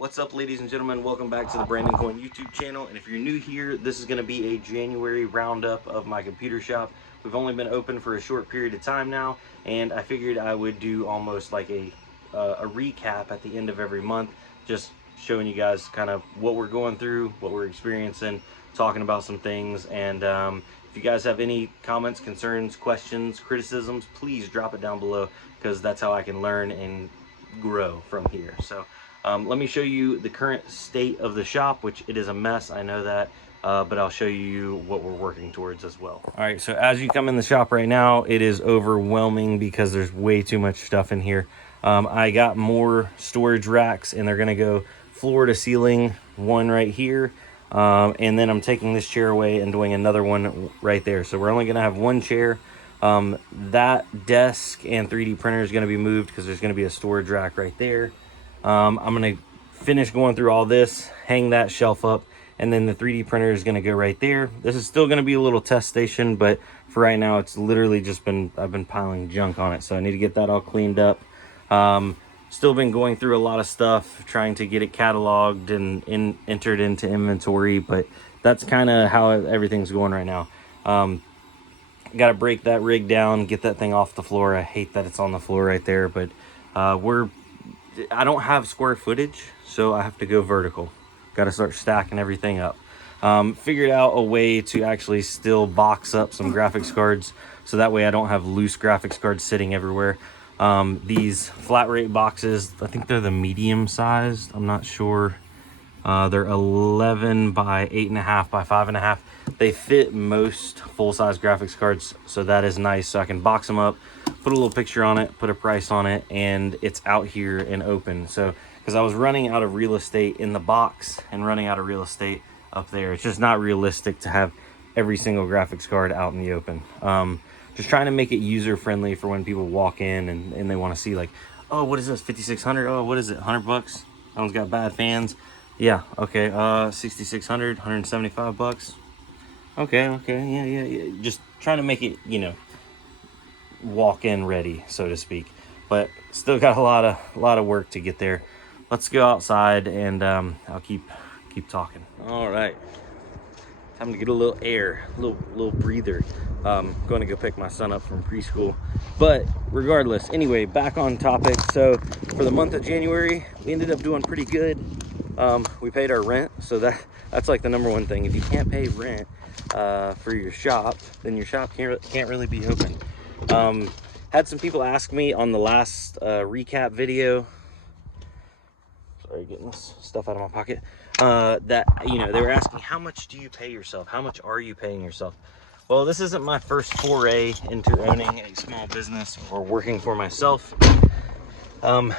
What's up, ladies and gentlemen? Welcome back to the Brandon Coin YouTube channel. And if you're new here, this is going to be a January roundup of my computer shop. We've only been open for a short period of time now, and I figured I would do almost like a recap at the end of every month, just showing you guys kind of what we're going through, what we're experiencing, talking about some things. And if you guys have any comments, concerns, questions, criticisms, please drop it down below, because that's how I can learn and grow from here. So let me show you the current state of the shop, which it is a mess, I know that, but I'll show you what we're working towards as well. All right, so as you come in the shop right now, it is overwhelming because there's way too much stuff in here. I got more storage racks, and they're gonna go floor to ceiling, one right here, and then I'm taking this chair away and doing another one right there. So we're only gonna have one chair. That desk and 3D printer is gonna be moved because there's gonna be a storage rack right there. I'm gonna finish going through all this, hang that shelf up, and then the 3D printer is gonna go right there. This is still gonna be a little test station, but for right now, it's literally just I've been piling junk on it, so I need to get that all cleaned up. Still been going through a lot of stuff, trying to get it cataloged and entered into inventory, but that's kind of how everything's going right now. Got to break that rig down, get that thing off the floor. I hate that it's on the floor right there, but I don't have square footage, so I have to go vertical. Got to start stacking everything up. Figured out a way to actually still box up some graphics cards, so that way I don't have loose graphics cards sitting everywhere. These flat rate boxes, I think they're the medium sized. I'm not sure. They're 11 by 8.5 by 5.5. They fit most full-size graphics cards, so that is nice. So I can box them up, put a little picture on it, put a price on it, and it's out here and open. So because I was running out of real estate in the box and running out of real estate up there, it's just not realistic to have every single graphics card out in the open. Just trying to make it user-friendly for when people walk in and they want to see, like, oh, what is this, 5,600? Oh, what is it, 100 bucks? That one's got bad fans. Yeah, okay, 6,600, 175 bucks. Okay, yeah. Just trying to make it, walk-in ready, so to speak. But still got a lot of work to get there. Let's go outside, and I'll keep talking. All right, time to get a little air, a little breather. Going to go pick my son up from preschool. But regardless, anyway, back on topic. So for the month of January, we ended up doing pretty good. We paid our rent, so that's like the number one thing. If you can't pay rent for your shop, then your shop can't really be open. Had some people ask me on the last recap video, sorry, getting this stuff out of my pocket, that they were asking, how much do you pay yourself? How much are you paying yourself? Well, this isn't my first foray into owning a small business or working for myself. And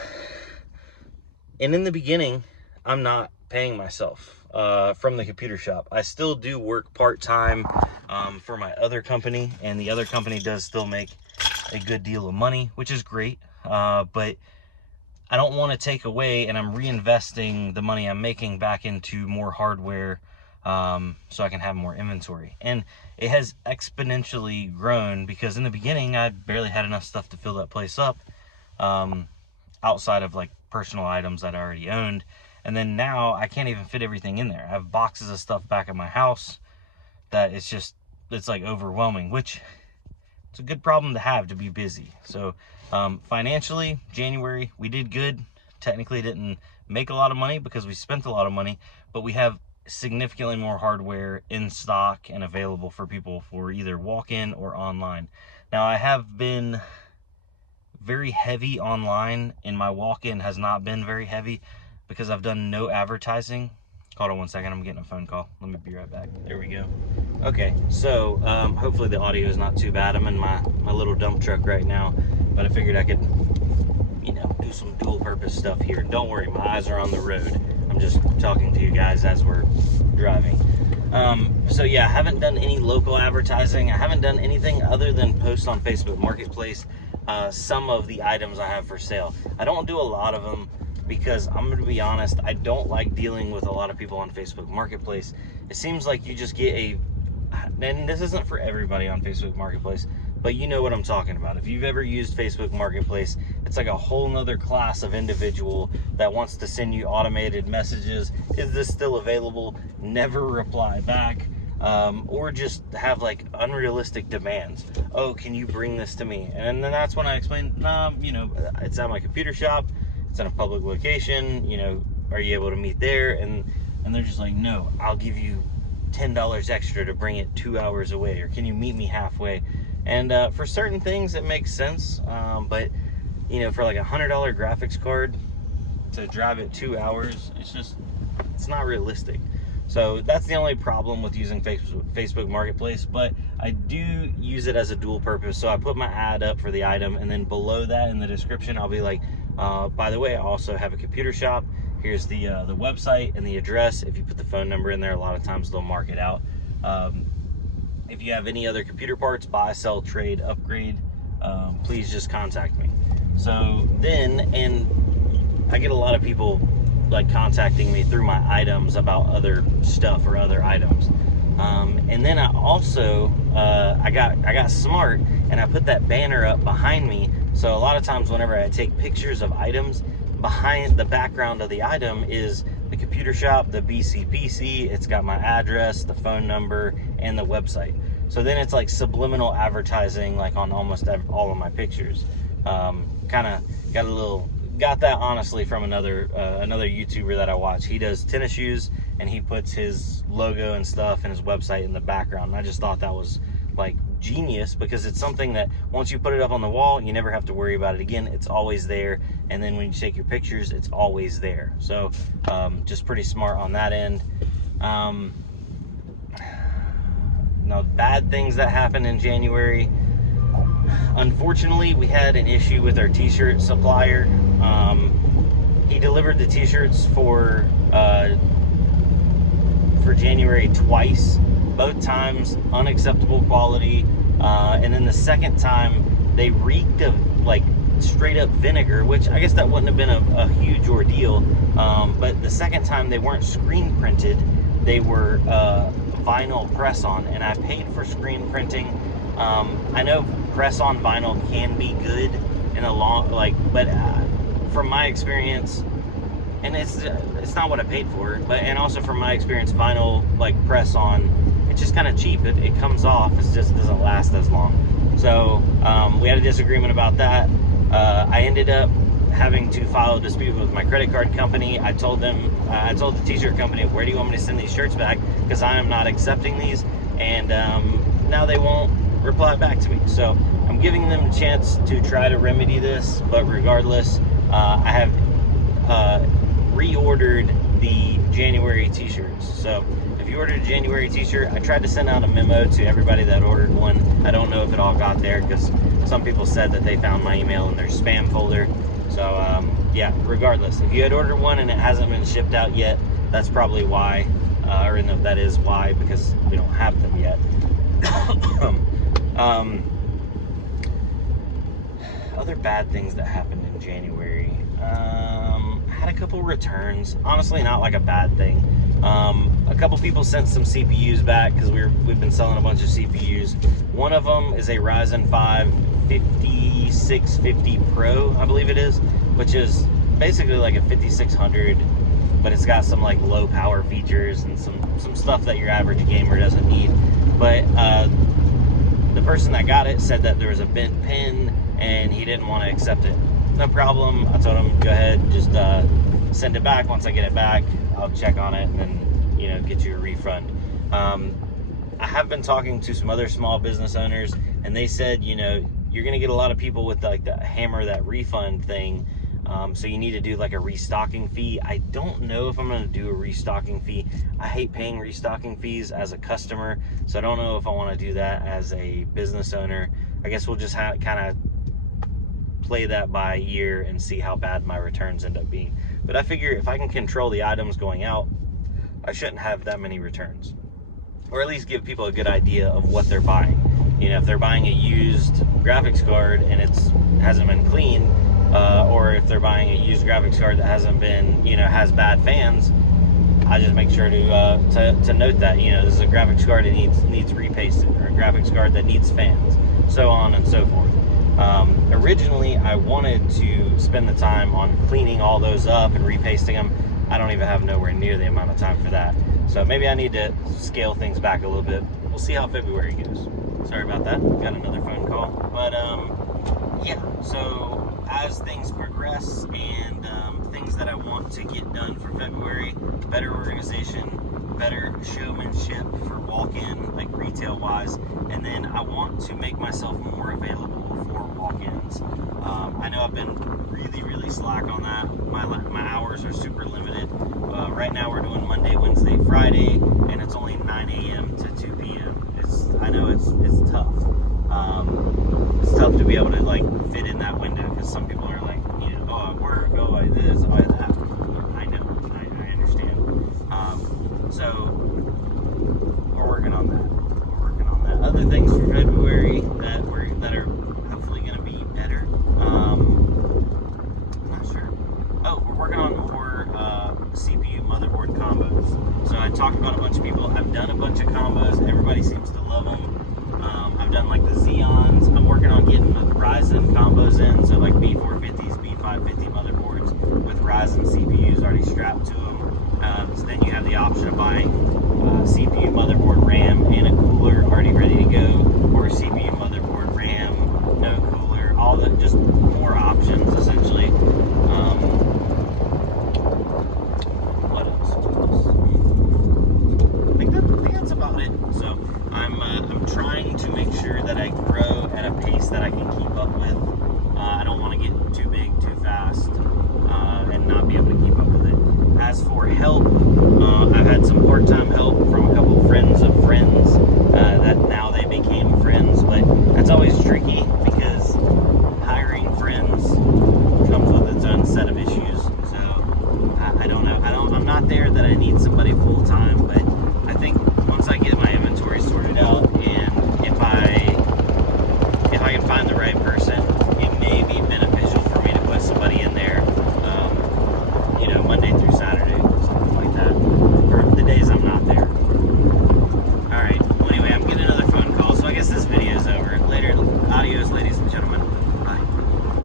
in the beginning, I'm not paying myself from the computer shop. I still do work part-time for my other company, and the other company does still make a good deal of money, which is great. But I don't want to take away, and I'm reinvesting the money I'm making back into more hardware so I can have more inventory. And it has exponentially grown, because in the beginning, I barely had enough stuff to fill that place up outside of like personal items that I already owned. And then now I can't even fit everything in there. I have boxes of stuff back at my house that it's like overwhelming, which it's a good problem to have, to be busy. So financially, January, we did good. Technically didn't make a lot of money because we spent a lot of money, but we have significantly more hardware in stock and available for people for either walk-in or online. Now, I have been very heavy online, and my walk-in has not been very heavy, because I've done no advertising. Hold on one second, I'm getting a phone call. Let me be right back. There we go. Okay, so hopefully the audio is not too bad. I'm in my little dump truck right now, but I figured I could, do some dual purpose stuff here. Don't worry, my eyes are on the road. I'm just talking to you guys as we're driving. So yeah, I haven't done any local advertising. I haven't done anything other than post on Facebook Marketplace some of the items I have for sale. I don't do a lot of them, because I'm going to be honest, I don't like dealing with a lot of people on Facebook Marketplace. It seems like you just get and this isn't for everybody on Facebook Marketplace, but you know what I'm talking about. If you've ever used Facebook Marketplace, it's like a whole nother class of individual that wants to send you automated messages. Is this still available? Never reply back. Or just have like unrealistic demands. Oh, can you bring this to me? And then that's when I explained, you know, it's at my computer shop, it's in a public location, you know, are you able to meet there? And they're just like, no, I'll give you $10 extra to bring it 2 hours away, or can you meet me halfway? And for certain things it makes sense, but you know, for like $100 graphics card to drive it 2 hours, it's not realistic. So that's the only problem with using Facebook Marketplace, but I do use it as a dual purpose. So I put my ad up for the item, and then below that in the description, I'll be like, by the way, I also have a computer shop. Here's the website and the address. If you put the phone number in there, a lot of times they'll mark it out. If you have any other computer parts, buy, sell, trade, upgrade, please just contact me. So then, and I get a lot of people like contacting me through my items about other stuff or other items. And then I also, I got smart, and I put that banner up behind me. So a lot of times whenever I take pictures of items, behind the background of the item is the computer shop, the BCPC, it's got my address, the phone number, and the website. So then it's like subliminal advertising, like on almost all of my pictures. Kind of got that honestly from another YouTuber that I watch. He does tennis shoes, and he puts his logo and stuff and his website in the background. And I just thought that was like genius, because it's something that once you put it up on the wall, you never have to worry about it again. It's always there. And then when you take your pictures, it's always there. So just pretty smart on that end. Now, bad things that happened in January. Unfortunately, we had an issue with our t-shirt supplier. He delivered the t-shirts for January twice. Both times unacceptable quality, and then the second time they reeked of like straight up vinegar, which I guess that wouldn't have been a huge ordeal, but the second time they weren't screen printed, they were vinyl press on, and I paid for screen printing. I know press on vinyl can be good in a long, but from my experience, and it's not what I paid for, but and also from my experience, vinyl like press on, it's just kind of cheap. It comes off. It just doesn't last as long. So we had a disagreement about that. I ended up having to file a dispute with my credit card company. I told the t-shirt company, where do you want me to send these shirts back? Because I am not accepting these. And now they won't reply back to me. So I'm giving them a chance to try to remedy this. But regardless, I have reordered the January t-shirts. So if you ordered a January t-shirt, I tried to send out a memo to everybody that ordered one. I don't know if it all got there, because some people said that they found my email in their spam folder. So yeah, regardless, if you had ordered one and it hasn't been shipped out yet, that's probably why, or no, that is why, because we don't have them yet. Other bad things that happened in January. Had a couple returns. Honestly, not like a bad thing. A couple people sent some CPUs back, because we've been selling a bunch of CPUs. One of them is a Ryzen 5 5650 Pro, I believe it is, which is basically like a 5600, but it's got some like low power features and some stuff that your average gamer doesn't need. But the person that got it said that there was a bent pin and he didn't want to accept it. No problem. I told him, go ahead, just send it back. Once I get it back, I'll check on it and then, you know, get you a refund. I have been talking to some other small business owners, and they said, you know, you're going to get a lot of people with like the hammer that refund thing. So you need to do like a restocking fee. I don't know if I'm going to do a restocking fee. I hate paying restocking fees as a customer, so I don't know if I want to do that as a business owner. I guess we'll just kind of play that by ear and see how bad my returns end up being. But I figure if I can control the items going out, I shouldn't have that many returns, or at least give people a good idea of what they're buying. You know, if they're buying a used graphics card and hasn't been cleaned, or if they're buying a used graphics card that hasn't been, you know, has bad fans, I just make sure to note that, you know, this is a graphics card that needs repasted, or a graphics card that needs fans. so on and so forth. Originally, I wanted to spend the time on cleaning all those up and repasting them. I don't even have nowhere near the amount of time for that. So maybe I need to scale things back a little bit. We'll see how February goes. Sorry about that. Got another phone call. But yeah, so as things progress and things that I want to get done for February, better organization, better showmanship for walk-in, like retail-wise, and then I want to make myself more available for walk-ins. I know I've been really slack on that. My hours are super limited. Right now we're doing Monday, Wednesday, Friday, and it's only 9 a.m. to 2 p.m. I know it's tough. It's tough to be able to like fit in that window, because some people are like, you know, oh, I work, oh, I this, oh, I that. I know, I understand. So we're working on that. Other things for February that are hopefully going to be better. I'm not sure. Oh, we're working on more CPU motherboard combos. So I talked about a bunch of people. I've done a bunch of combos. Everybody seems to love them. I've done like the Xeons. I'm working on getting the Ryzen combos in. So like B450s, B550 motherboards with Ryzen CPUs already strapped to them. So then you have the option of buying CPU motherboard RAM and a cooler already ready to go, or CPU motherboard RAM, no cooler, all the just more options essentially. What else? I think that's about it. So I'm trying to make sure that I grow at a pace that I can keep up with. I don't want to get too big too fast and not be able to keep up with it. As for help, I've had some part-time help from a couple friends of friends that now they became friends, but that's always tricky because hiring friends comes with its own set of issues. So I don't know. I'm not there that I need somebody full-time, but I think once I get my